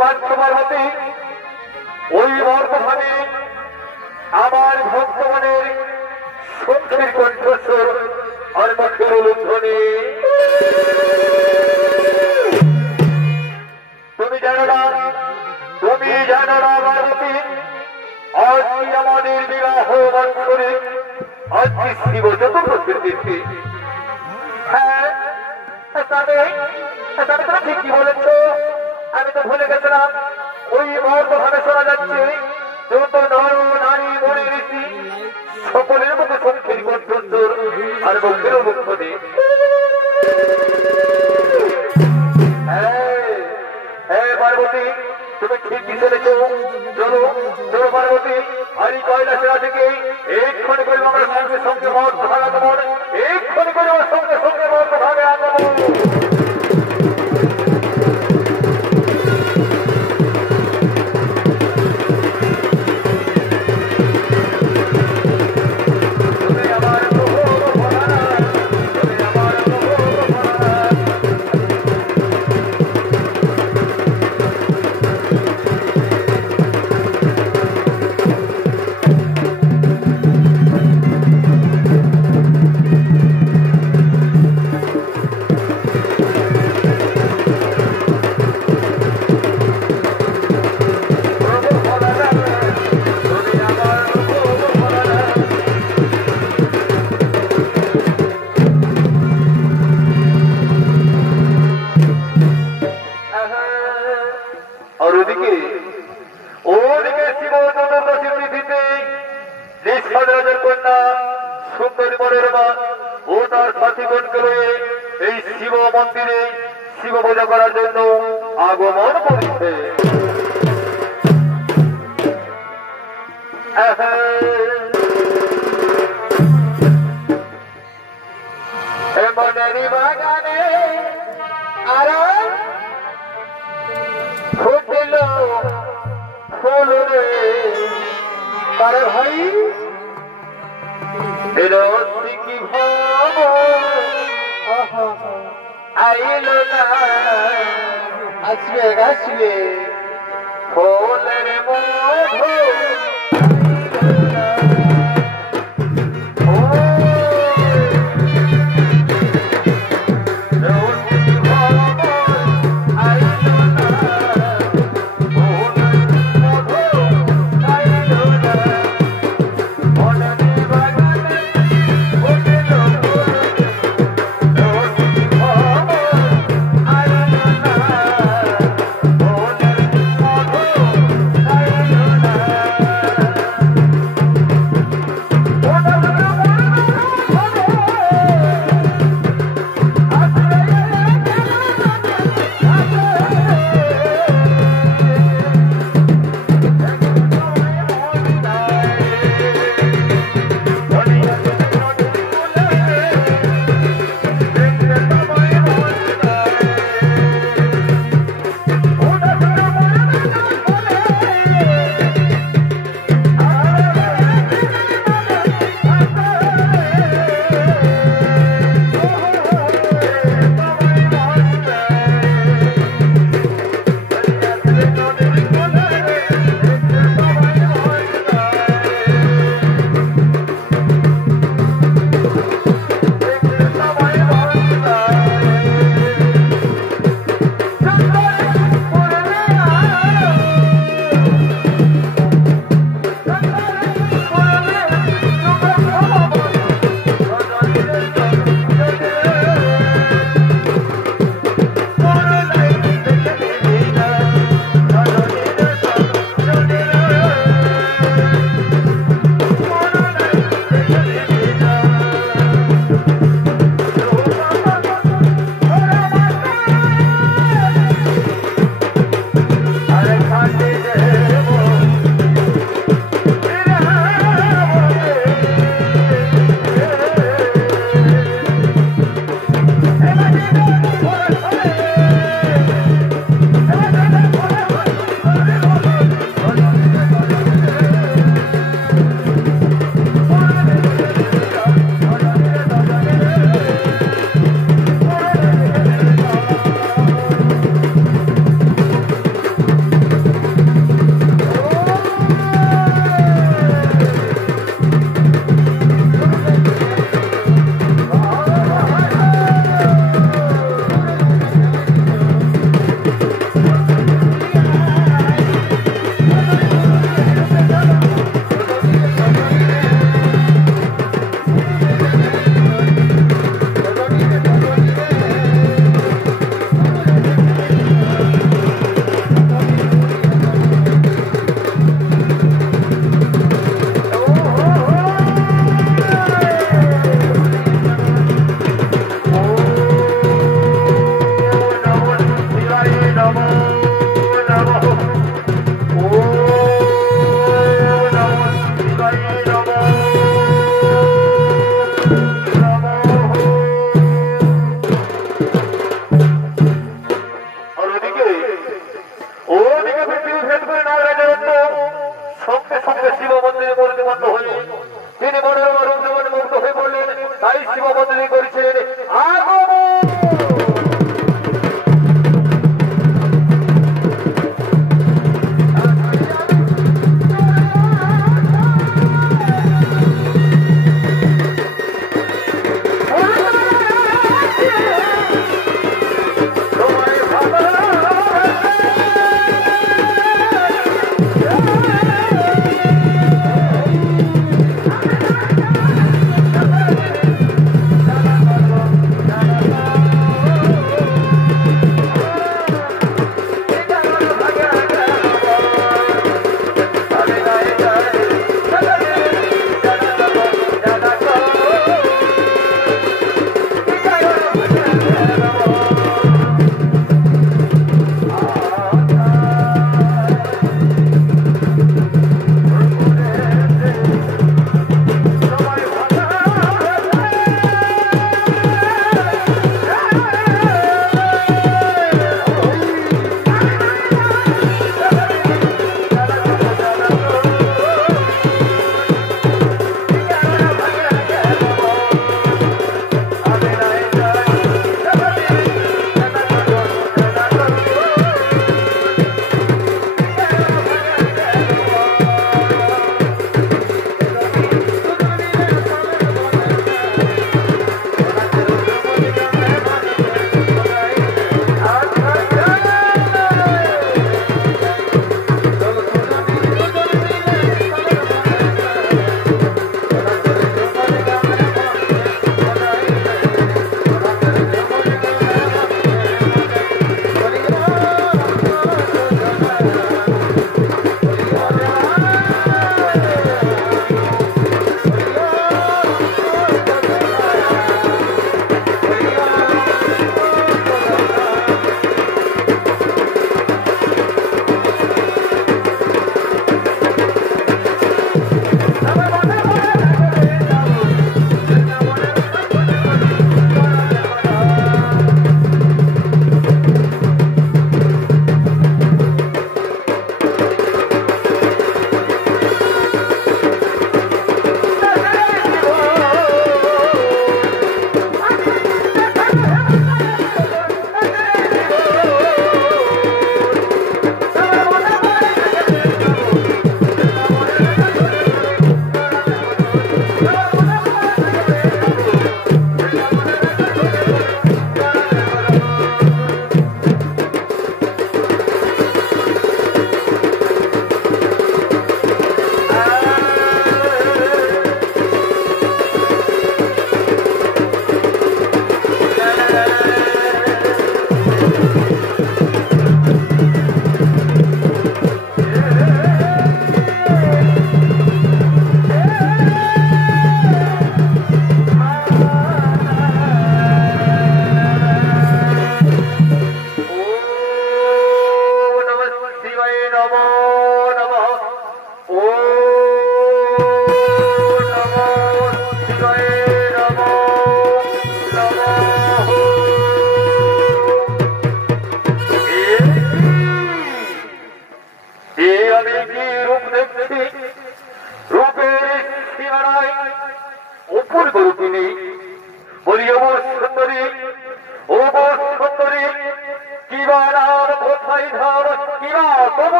পার্বতী ওই বর্তমানে আমার ভক্তগণের শঙ্খের কণ্ঠস্বর আর মুখের ধ্বনি তুমি জানো না পার্বতী আজ আমাদের বিবাহ বৎসরে আজ শিব চতুর্দশীর তিথি। হ্যাঁ তুমি ঠিকই বলেছ, আমি তো ভুলে গেছিলাম। ওই বর্তমানে শোনা যাচ্ছে যত নর নারী মনে ঋষি সকলের মধ্যে শঙ্খের কণ্ঠস্বর আর মুখের ধ্বনি। হ্যাঁ পার্বতী, তুমি ঠিকই শুনেছ। চলো চলো পার্বতী, হরি কৈলাসেরা থেকে এক্ষণে করে আমরা সঙ্গে সঙ্গে মত ভাবে আগমন, এক্ষণে করে আমার সঙ্গে সঙ্গে মত ভাবে আগমন। এই শিব মন্দিরে শিব পূজা করার জন্য আগমন করেছে। মনের বাগানে আর ফুটল ফুল রে তার ভাই কি ভাব আইল না আসবে আসবে ফুলের মধু ওদিকে পৃথিবী ভেদ করে নাগরাজের সঙ্গে সঙ্গে শিব মন্দিরে পরিণত হয়ে তিনি মনোরমা রূপ জীবনে মুক্ত হয়ে পড়লেন। তাই শিব মন্দিরে করেছিলেন আগমন।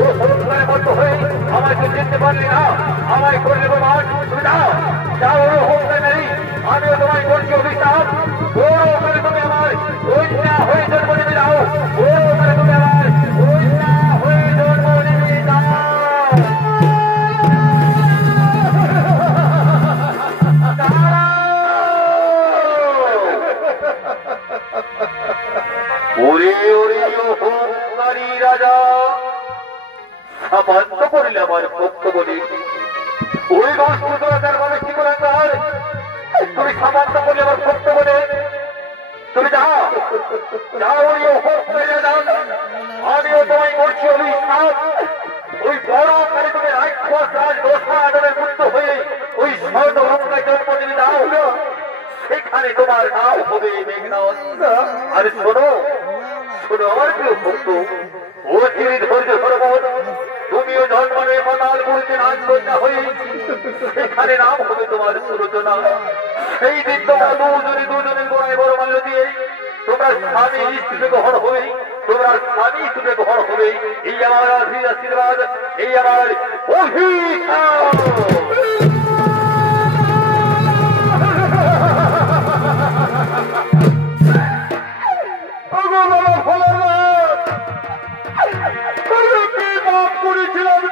ও সংস্কারে বদ্ধ হয়ে আমায় তো চিনতে পারলি না, আমায় করলে প্রমাণ। তুমি যাও যাও, ওর হোমটা নেই, আমিও তোমায় করছি অভিশাপ। ওর ওখানে তুমি আমার কন্যা হয়ে জন্ম নেবে যাও, ওর ওখানে তুমি আমার কন্যা হয়ে জন্ম নেবে যাও। ওরে ওরে অহংকারী রাজা, সামান্য করিলে আমার পক্ষ বলি। ওই বস্তুতার মানে কি করে তুমি সামান্য করলে আমার পক্ষ বলে? তুমি যাও যাও, ওই অহংকারী রাজা, আমিও তোমায় করছি অভিশাপ। ওই বড় কালে তুমি রাক্ষস রাজ দোষা আদরের পুত্র হয়ে ওই স্বর্ণ লঙ্কায় জন্ম নিয়ে যাও, সেখানে তোমার নাম হবে মেঘনাদ। আর শোনো শোনো আমার প্রিয় ভক্ত, ও চিরি ধৈর্য সরবর, তুমিও জন্মানে পাতাল পুরুষে নাচকন্যা হয়ে সেখানে নাম হবে তোমার সুরচনা। সেই দিন তোমরা দুজনের গোড়ায় বড় মাল্য দিয়ে তোমরা স্বামী স্ত্রীতে গ্রহণ হবে, তোমরা স্বামী স্ত্রীতে গ্রহণ হবে। এই আমার আশীর্বাদ, এই আমার অভিশাপ।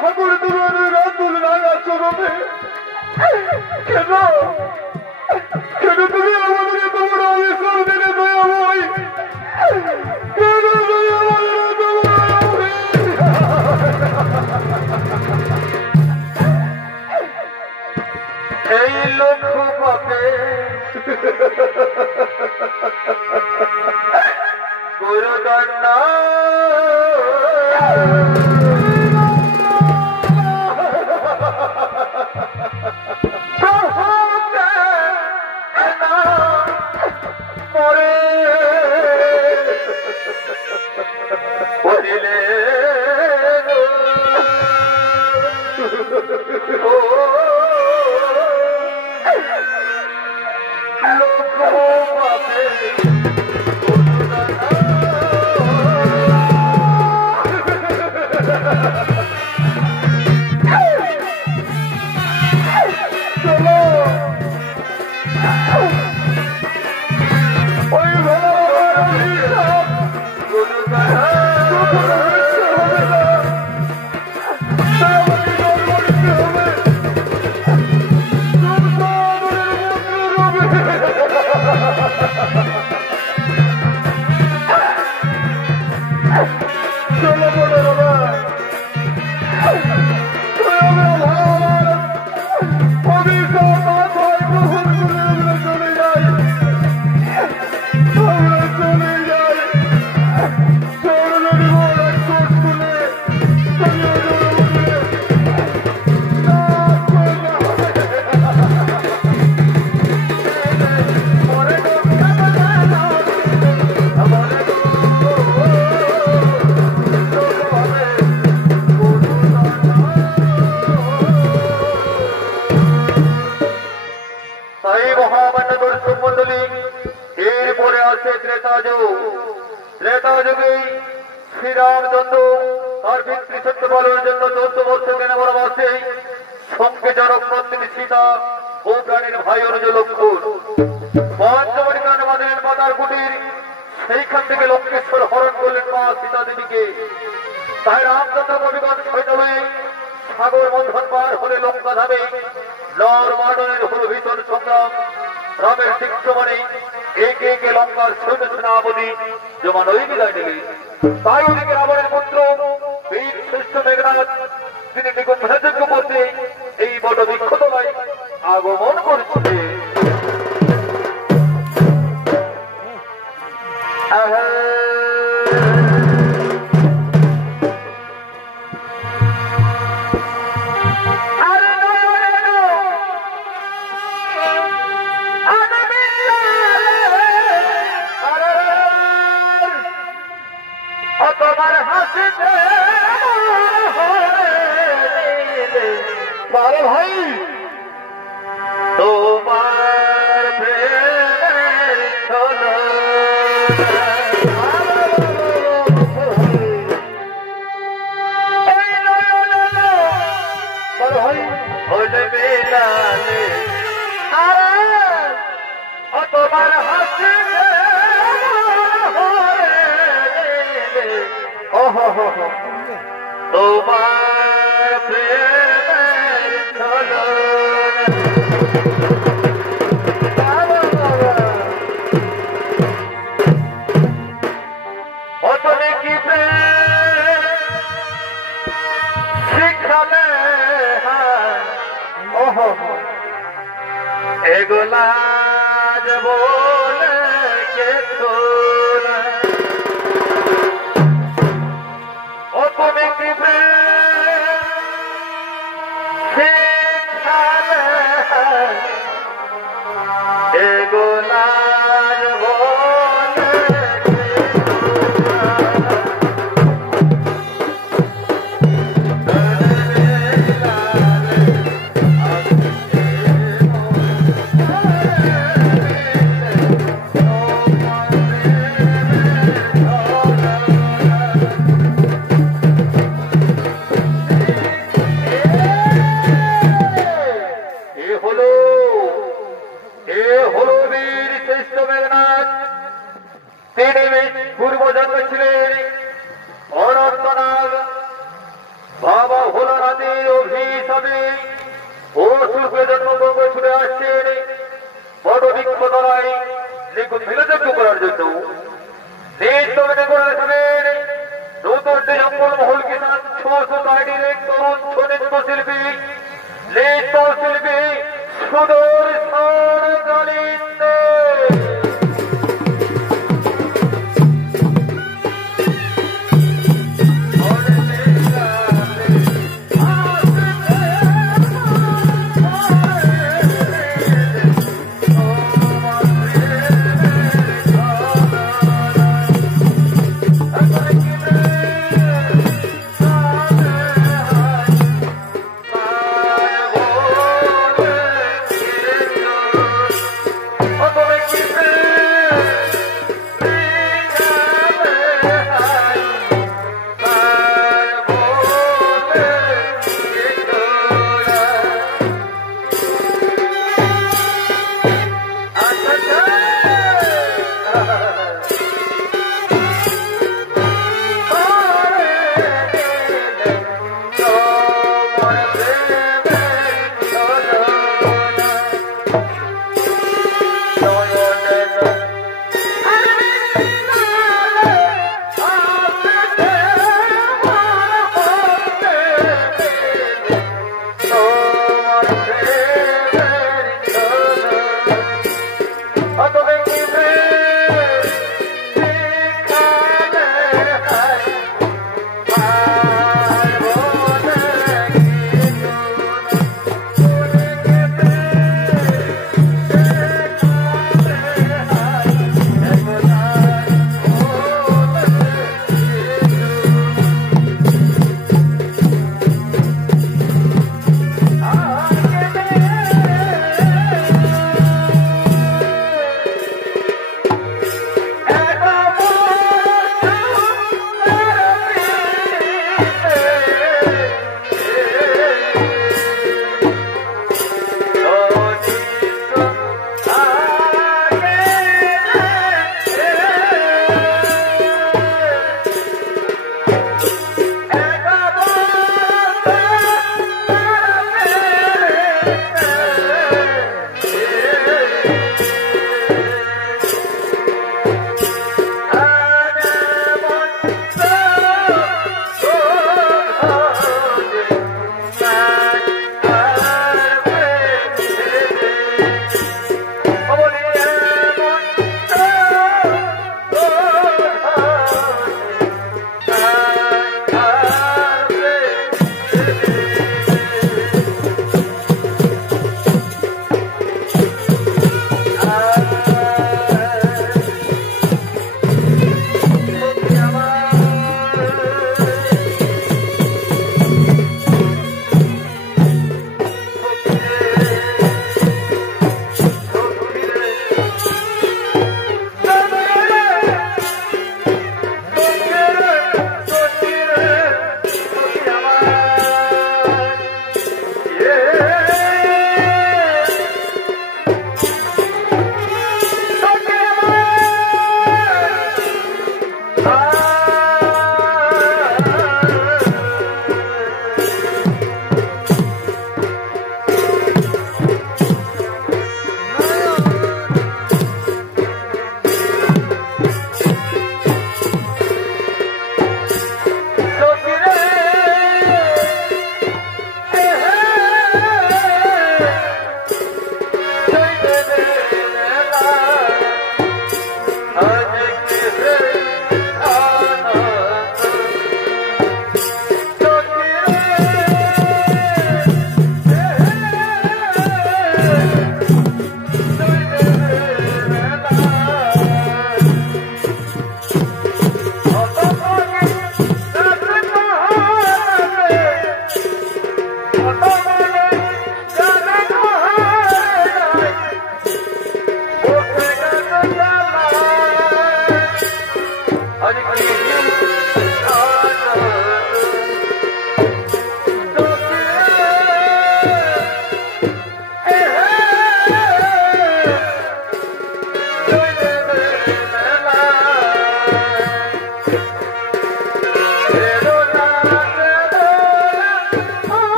ঠাকুর কেন কেন তুমি আমাদের তোমার আবিষ্কার দিলে দয়াময়? কেন তুমি আমাদের তোমার এই লক্ষ্য পাবে গুরুদণ্ড শ্রীরামচন্দ্র তার পিতৃসত্য বলার জন্য 14 বছর কেন বনবাসে সঙ্গে জনক নন্দিনী সীতা ও প্রাণীর ভাই অনুজ লক্ষ্মণ পঞ্চমণি গান বাঁধলেন মাতার কুটির। সেইখান থেকে লঙ্কেশ্বর হরণ করলেন মা সীতা দেবীকে। তাই রামচন্দ্র কবিগঞ্জ সৈন্য হয়ে সাগর মন্থন পার হলে লঙ্কা ধামে নর মাডনের হল ভীষণ সংগ্রাম। রামের শিক্ষমানে একে একে লঙ্কার সৈন্য সেনাপতি জমানই বিদায় নিলেন। তাই ওদিকে রাবণের পুত্র বীর শ্রেষ্ঠ মেঘনাদ তিনি নিকুম্ভযজ্ঞ করতে এই বড় বৃক্ষতলায় আগমন করছে। ভাই তোমার প্রেমের ছলো এই তোমার প্রেমের ছলনা অতনে কি প্রেম শিখালে এগুলা বলে কে তোরা ও তুমি কি প্রেম শিখালে এগুলা পূর্বজন্ম ছিলেন অনন্তনাগ বাবা ভোলানাথের অভিশাপে অসুরকে জন্মগ্রহণ ছুটে আসছেন বড় বৃক্ষ তলায় নিখুঁত মিলযোগ্য করার জন্য নিত্য মেনে করে রাখবেন নতুন জঙ্গল মহল কিষান সোসাইটির তরুণ নৃত্য শিল্পী সুদর্শন কালিন্দে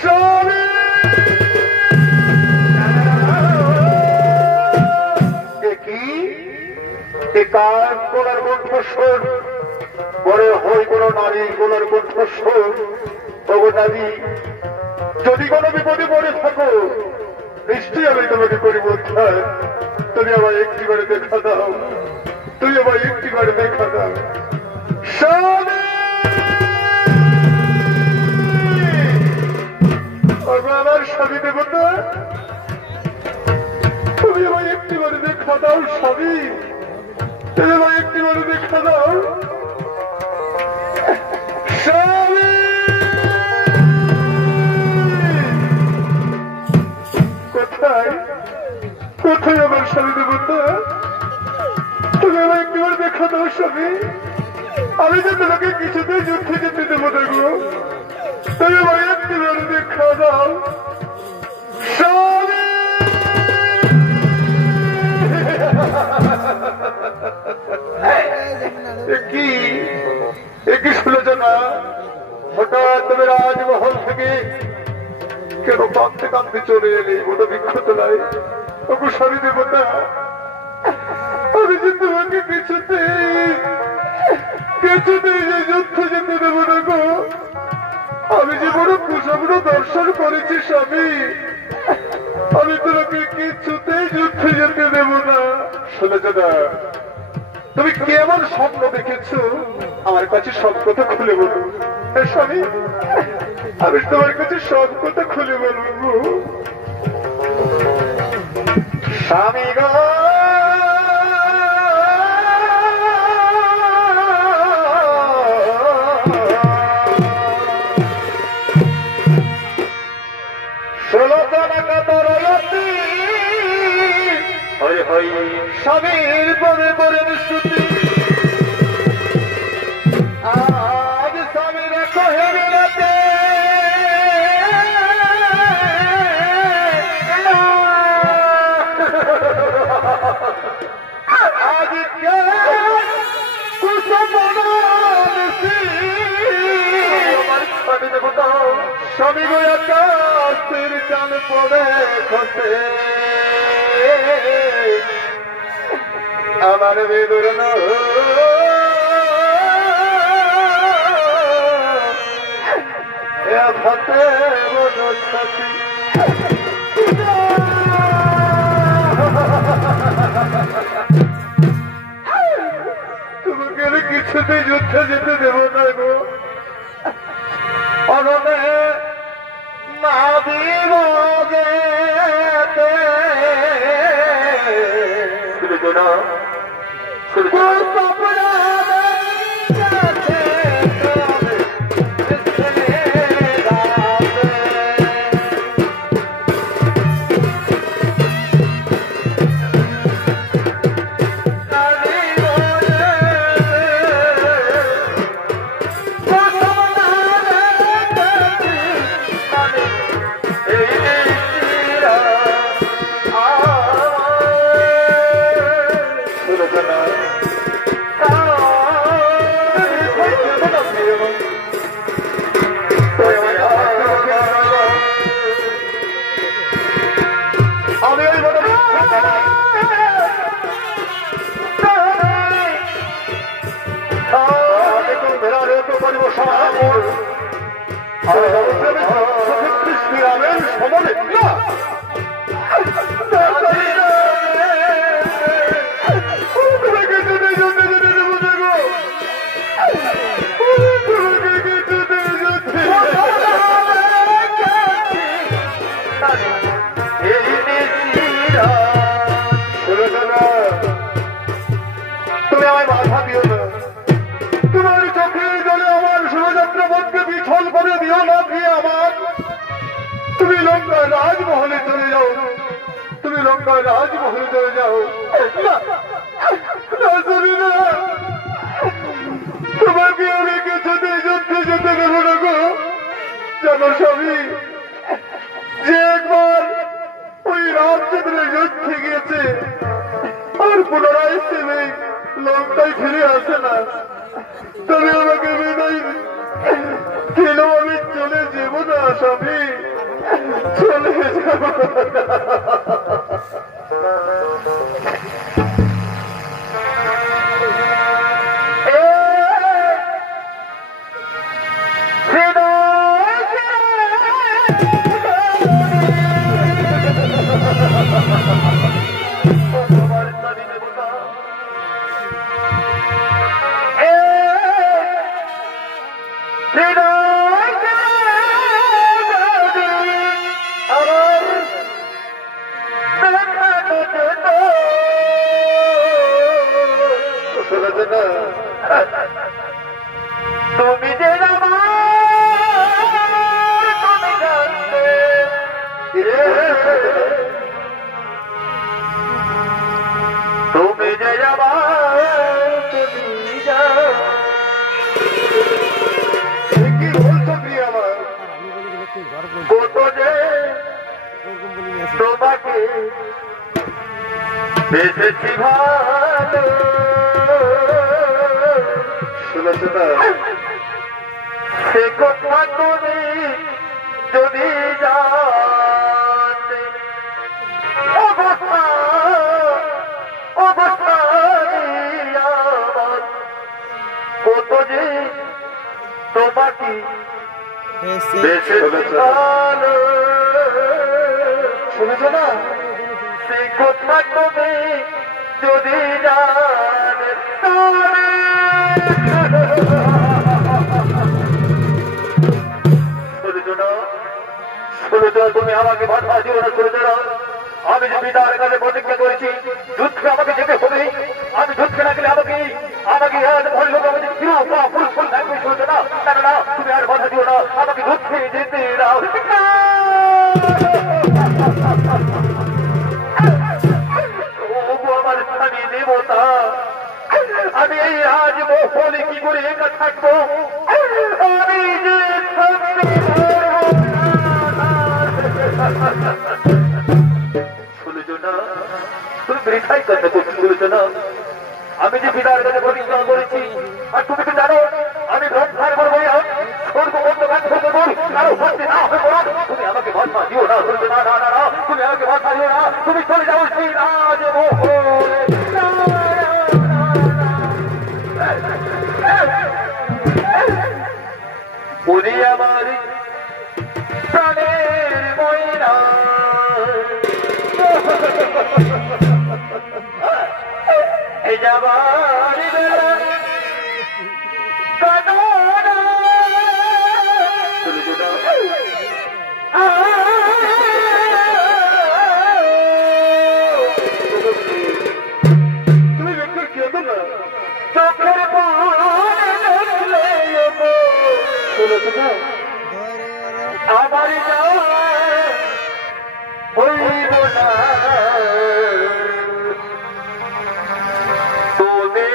স্বামী কি কার কোলার কণ্ঠস্বর বড় হই কোন নারী কোলার কণ্ঠস্বর তবু নারী যদি কোনো বিপদে পড়ে থাকো নিশ্চয়ই আমি তোমাকে করি উদ্ধার তুমি আমার একটিবারে দেখা দাও তুই আমার একটিবারে দেখা দাও স্বামী আমার স্বামী দেবতা তুমি আমার একটিবারে দেখা দাও স্বামী তুমি আমার একটিবারে দেখা দাও স্বামী কোথায় কোথায় আমার স্বামী দেবতা তুমি আমার একটিবার দেখা দাও স্বামী আমি যে তোমাকে কিছুতেই যুদ্ধে যেতে দেবো দেখো তুমি আমার একটিবার দেখা দাও স্বামী কি শুনেছ না হঠাৎ তুমি রাজমহল থেকে কেন কাঁদতে কাঁদতে চলে এলি ওটা বিক্ষত নাই ওকে স্বামী দেবতা আমি যে তোমাকে কিছুতেই যে যুদ্ধ যেতে দেবো না গো আমি যে বড় কুসম্র দর্শন করেছি স্বামী আমি তোমাকে কিছুতেই যুদ্ধে যেতে দেবো না শুনেছ না তুমি কেমন স্বপ্ন দেখেছো আমার কাছে সব কথা খুলে বলো স্বামী আমি তোমার কাছে সব কথা খুলে বলবো স্বামী গো স্বামীর পরে পরে শ্রুতি আজ স্বামীর কহে বেড়াতে আজ স্বামী গো আকাশের চান পড়ে খসে আমার বেদনা ভাতে তোমাকে কিছুতে যুদ্ধে যেতে দেব না গো অননে না দিব যেতে না তুমি আমায় বাধা দিও না তোমার চোখের জলে আমার শোভাযাত্রা পথকে বিফল করে দিও না দিয়ে আমার তুমি লঙ্কায় রাজমহলে চলে যাও তুমি লঙ্কায় রাজমহলে চলে যাও তোমাকে আমি কিছুতে যুদ্ধে যেতে দেবো না গো জানো স্বামী যে একবার ওই রামচন্দ্রের যুদ্ধে গিয়েছে আর পুনরায় সে লঙ্কায় ফিরে আসে না তবে আমাকে বিদায় কেন আমি চলে যাব না স্বামী তুমি যে তুমি যে কি বলছো কি আমার কত যে তোমাকে বেঁচেছি ভালো শুনেছ না সে কথা তুমি যদি জানতে অবস্থা আমার কত যে তোমাকে বেঁচেছি ভালো শুনেছ না সে কথা তুমি যদি জানে তুমি আমাকে বাধা দিও না শুনেছ না আমি যে পিতার কাছে প্রতিজ্ঞা করেছি যুদ্ধে আমাকে যেতে হবে আমি যুদ্ধে না গেলে আমাকে ভল্লোক আমাকে ফুল থাকবে শুনেছ না কেননা তুমি আর বাধা দিও না আমাকে যুদ্ধে যেতে দাও আমার স্বামী দেবতা আমি এই রাজমহলে কি করে একা থাকবো আমি যে শুনেছ না তুমি বৃথাই কান্না করছি শুনেছ না আমি যে পিতার কাছে প্রতিজ্ঞা করেছি আর তুমি কি জানো আমি সংসার করবো স্বর্গ অন্ধকার থেকে বল কারো হচ্ছে না হবে তুমি আমাকে ভাষা দিও না শুনবে না না না তুমি আমাকে ভাষা দিও না তুমি চলে যাও সেই রাজমহলে উনি আমার প্রাণের ময়না এই যাবার বেলা কাঁদনা তুমি ব্যক্তি কেঁদো না চোখের আমার হইব না তুমি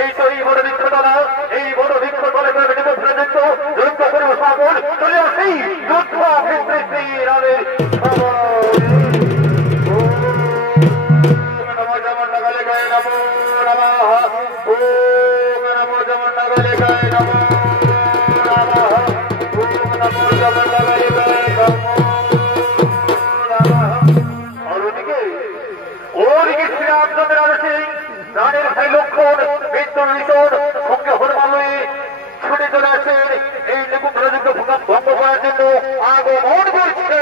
এই তো এই বড় বৃক্ষতলা, এই বড় বৃক্ষতলে পর্যন্ত যুদ্ধ করব সকল চলে আসি যুদ্ধ রামের রানের ভাই লক্ষণ মৃত্যুর নিচর সঙ্গে হনুমানই ছুটে চলে আসেন এই নিকুঞ্জ যুদ্ধ ভঙ্গ করার জন্য আগমন করছে।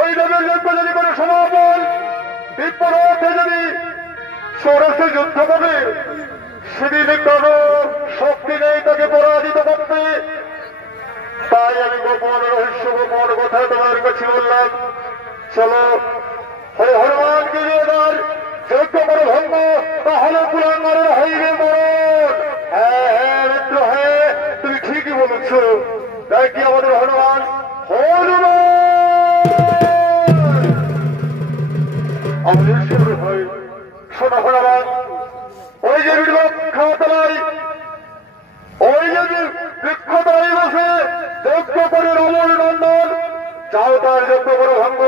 ওই দেবের যজ্ঞ যদি করে সমাপন বিপ্লবে যদি সরসে যুদ্ধ করে সেদিন কোন শক্তি নেই তাকে পরাজিত করতে। তাই আমি গোপন রহস্য গোপন কথা তোমার কাছে বললাম, চলো হরে হনুমানকে দিয়ে তার যজ্ঞ করে ভঙ্গ, তাহলে কুলাঙ্গারের হইবে মরণ। হ্যাঁ হ্যাঁ মিত্র, হ্যাঁ তুমি ঠিকই বলেছ। তাই কি আমাদের হনুমান আমাদের শুরু হয় শোনো হনুমান, ওই যে বৃক্ষতলায় ওই যে বৃক্ষতলায় বসে যজ্ঞ করে রাবণ নন্দন, যাও তার যজ্ঞ করে ভঙ্গ,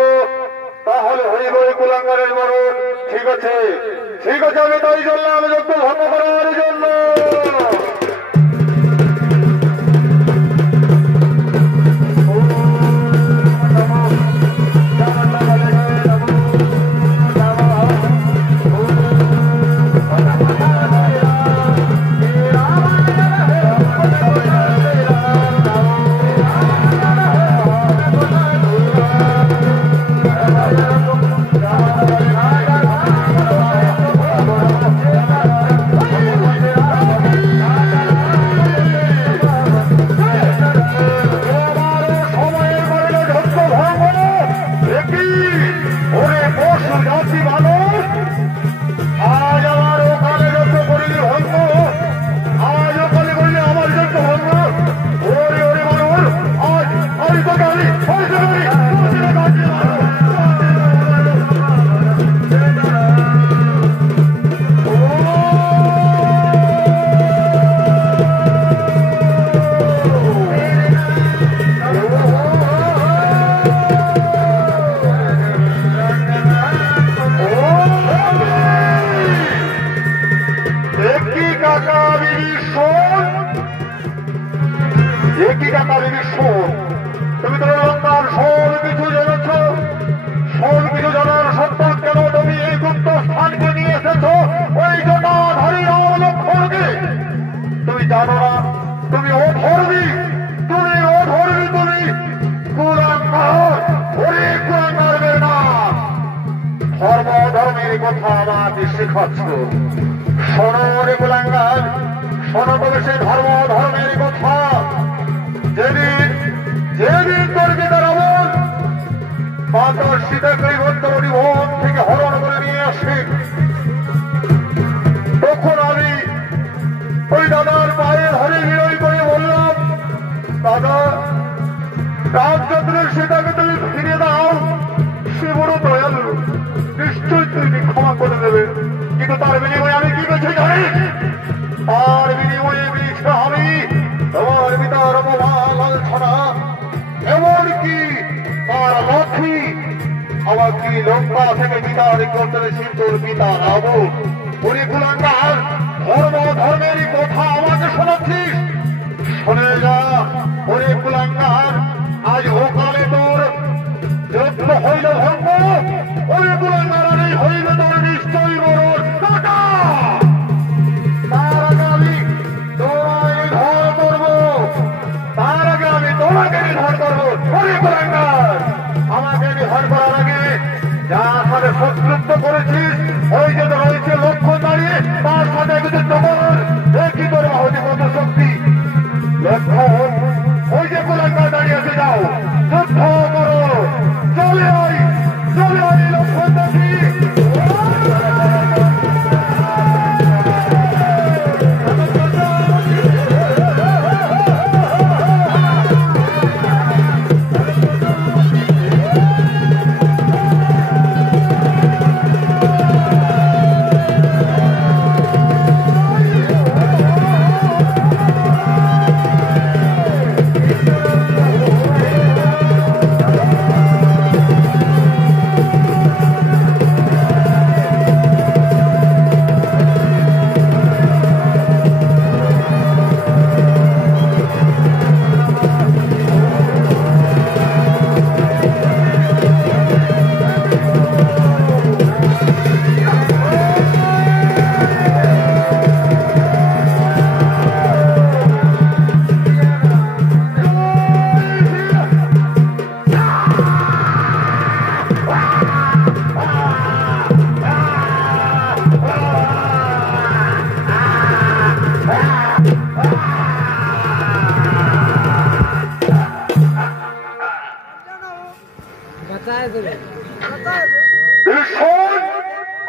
তাহলে হইব ওই কুলাঙ্গারের মরণ। ঠিক আছে ঠিক আছে, আমি তাই চললাম যজ্ঞ ভঙ্গ করার জন্য। তুমি তো সব কিছু জেনেছ, সব কিছু জানার সত্ত্বেও কেন তুমি এই গুপ্ত স্থানকে নিয়ে এসেছ ওই জটাধারী লক্ষণকে? তুমি জানো না তুমি অধর্মী, তুমি অধর্মী, তুমি কুলাঙ্গার, ওরে কুলাঙ্গারের না। ধর্ম ধর্মের কথা আমাকে শেখাচ্ছ? শোনো রে কুলাঙ্গার, শোনো তবে সে ধর্ম ধর্মের কথা। যেদিন যেদিন তোর পিতা রাবণ মাতা সীতাকে বন্ধবনী বন থেকে হরণ করে নিয়ে আসে, তখন আমি ওই দাদার পায়ে ধরে বিনয় করে বললাম, দাদা রামচন্দ্রের সীতাকে তুমি ফিরে দাও, সে বড় দয়ালু, নিশ্চয়ই তুমি ক্ষমা করে দেবে। কিন্তু তার বিনিময়ে আমি কি করছি জানি? তার বিনিময়ে বৃক্ষ হবে তোমার পিতার অপমান লাঞ্ছনা, এমনকি তার লাঠি আমাকে লঙ্কা থেকে বিতাড়িত করতে সিন্ধুর পিতা রাবণ। উনি কুলাঙ্গার, ধর্ম ধর্মেরই কথা আমাকে শোনাচ্ছিস? শুনে যা ওরে কুলাঙ্গার, আজ ভোকালে তোর যত্ন হইল ভঙ্গ, ওরে কুলাঙ্গার আর এই হইল তোর নিশ্চয়ই মরণ। তার আগে আমি তোমায় নিধন করবো, তার আগে আমি তোমাকে নিধন করবো। ওরে কুলাঙ্গার, আমাকে নিধন করার আগে যার সাথে শত্রুত্ব করেছিস, ওই যে রয়েছে লক্ষ্য দাঁড়িয়ে, তার সাথে যুদ্ধ কর। দেখি তোর হতে কত শক্তি। লক্ষণ, ওই যে কুলাঙ্গার দাঁড়িয়ে আছে, যাও যুদ্ধ করো। চলে আই, চলে আই লক্ষণ দেখি।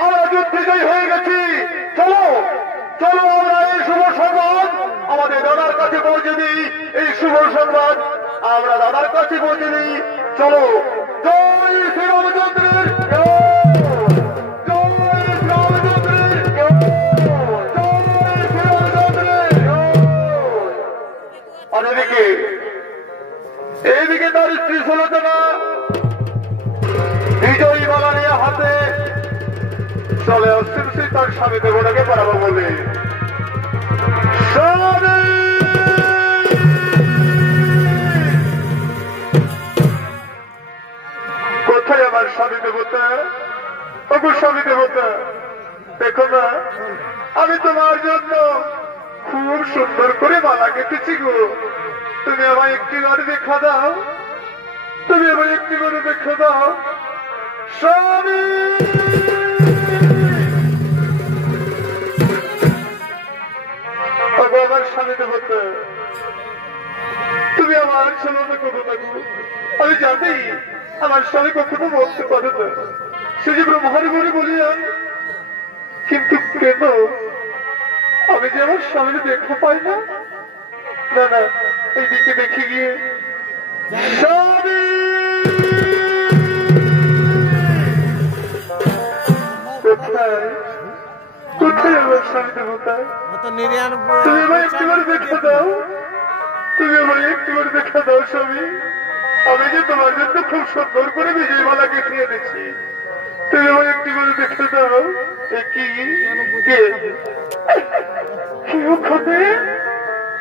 আমরা যুদ্ধে জয়ী হয়ে গেছি। চলো চলো, আমরা এই শুভ সংবাদ আমাদের দাদার কাছে পৌঁছে দিই। এই শুভ সংবাদ আমরা দাদার কাছে পৌঁছে দিই। চলো, জয় শ্রীরামচন্দ্রের, এইদিকে তার স্ত্রী সুলোচনা বিজয়ী মালা নিয়ে হাতে চলে আসছেন সেই তার স্বামী দেবতাকে পারাবো বলে। কোথায় আমার স্বামী দেবতা? ওগো স্বামী দেবতা, দেখো না, আমি তোমার জন্য খুব সুন্দর করে মালা কেটেছি গো। তুমি আমায় একটি বারে দেখা দাও, তুমি আমায় একটি বারে দেখা দাও স্বামী। আমার স্বামী দেবতা, তুমি আমার স্বামী কখনো থাকো। আমি জানি আমার স্বামী কখনো বলতে পারে না, সে যে ব্রহ্মার বলে বলিয়া, কিন্তু কেন আমি যে আমার স্বামীর দেখা পাই না? না না, এইদিকে দেখে গিয়ে স্বামী কোথায় কোথায় আমার স্বামী দেবতা? তুমি আমায় একটিবার দেখা দাও, তুমি আমায় একটিবার দেখা দাও স্বামী। আমি যে তোমার জন্য খুব সুন্দর করে বিজয়মালা কেটে এনেছি, তুমি আমায় একটিবার দেখা দাও। কি কে ওখানে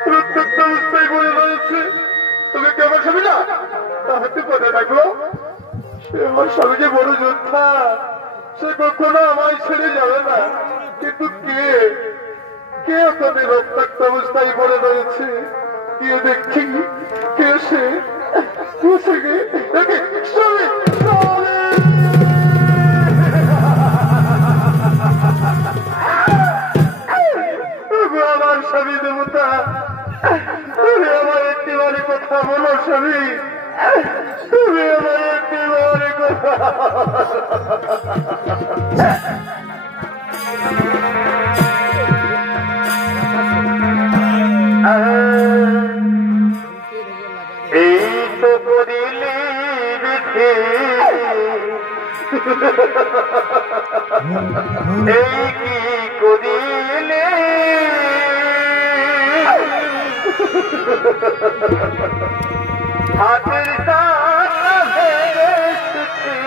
প্রত্যেকটা অবস্থায় বলে রয়েছে? তুমি কি আমার স্বামী না? তাহাতে পদে থাকলো, সে আমার স্বামী যে বড় যোদ্ধা, সে কখনো আমায় ছেড়ে যাবে না। কিন্তু কে কে ওখানে রক্তাক্ত অবস্থায় পড়ে রয়েছে? কে দেখছি, কে সে? আমার স্বামী দেবতা, তুমি আমার একটিবারে কথা বলো স্বামী, তুমি আমার একটিবারে কথা। এই তো করিলি বিধি, এই কি করিলে হাতের তালা ভেঙে ছুটি